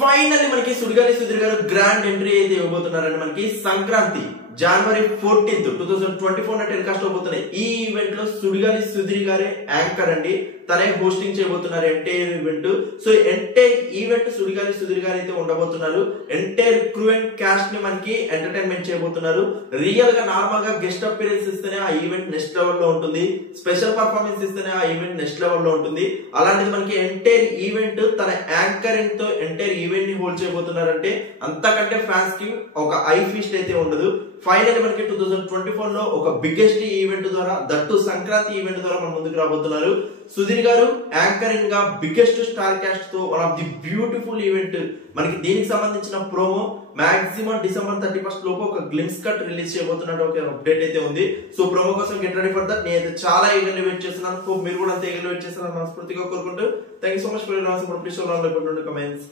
Finally మనకి సుడిగాలి సుధీర్ గారు grand entry అయితే ఇవ్వబోతున్నారండి. మనకి సంక్రాంతి జనవరి 14th 2024 టెలికాస్ట్ అవబోతున్నాయి. ఈ ఈవెంట్ లో సుడిగాలి సుధీర్ గారే యాంకర్ అండి. తనే హోస్టింగ్ చేయబోతున్నారు entire event. So entire event Sudigali Sudheer గారు అయితే ఉండబోతున్నారు. ఎంటైర్ క్రూ అండ్ క్యాస్ట్ ని మనకి ఎంటర్టైన్మెంట్ చేయబోతున్నారు. రియల్ గా నార్మల్ గా గెస్ట్ అపీరెన్స్ ఇస్తేనే ఆ ఈవెంట్ నెక్స్ట్ లెవెల్ లో ఉంటుంది. స్పెషల్ పర్ఫార్మెన్స్ ఇస్తేనే ఆ ఈవెంట్ నెక్స్ట్ లెవెల్ లో ఉంటుంది. అలాంటిది మనకి ఎంటైర్ ఈవెంట్ తన యాంకరింగ్ తో ఎంటైర్ ఈవెంట్ ని హోల్డ్ చేయబోతున్నారంటే అంతకంటే ఫ్యాన్స్ కి ఒక ఐ ఫీస్ట్ అయితే ఉండదు. ఫైనల్ మనకి 2024 లో ఒక బిగ్గెస్ట్ ఈవెంట్ ద్వారా దట్టు సంక్రాంతి ఈవెంట్ ద్వారా మన ముందుకు రాబోతున్నారు. సుధీర్ గారు యాంకరింగ్ గా బిగ్గెస్ట్ స్టార్ కాస్ట్ తో one of the beautiful event. మనకి దీనికి సంబంధించిన ప్రోమో మాక్సిమం డిసెంబర్ 31 లోపు ఒక గ్లిమ్స్ కట్ రిలీజ్ చేయబోతున్నట్టు ఒక అప్డేట్ అయితే ఉంది. సో ప్రోమో కోసం గెట్ రెడీ ఫర్ దట్. నేనైతే చాలా ఈగర్లీ వెయిట్ చేస్తున్నాను. హోప్ మీరు కూడా అంతే ఈగర్లీ వెయిట్ చేస్తున్నారని మనస్ఫూర్తిగా కోరుకుంటూ thank you so much for your support. Please show love, like, comments.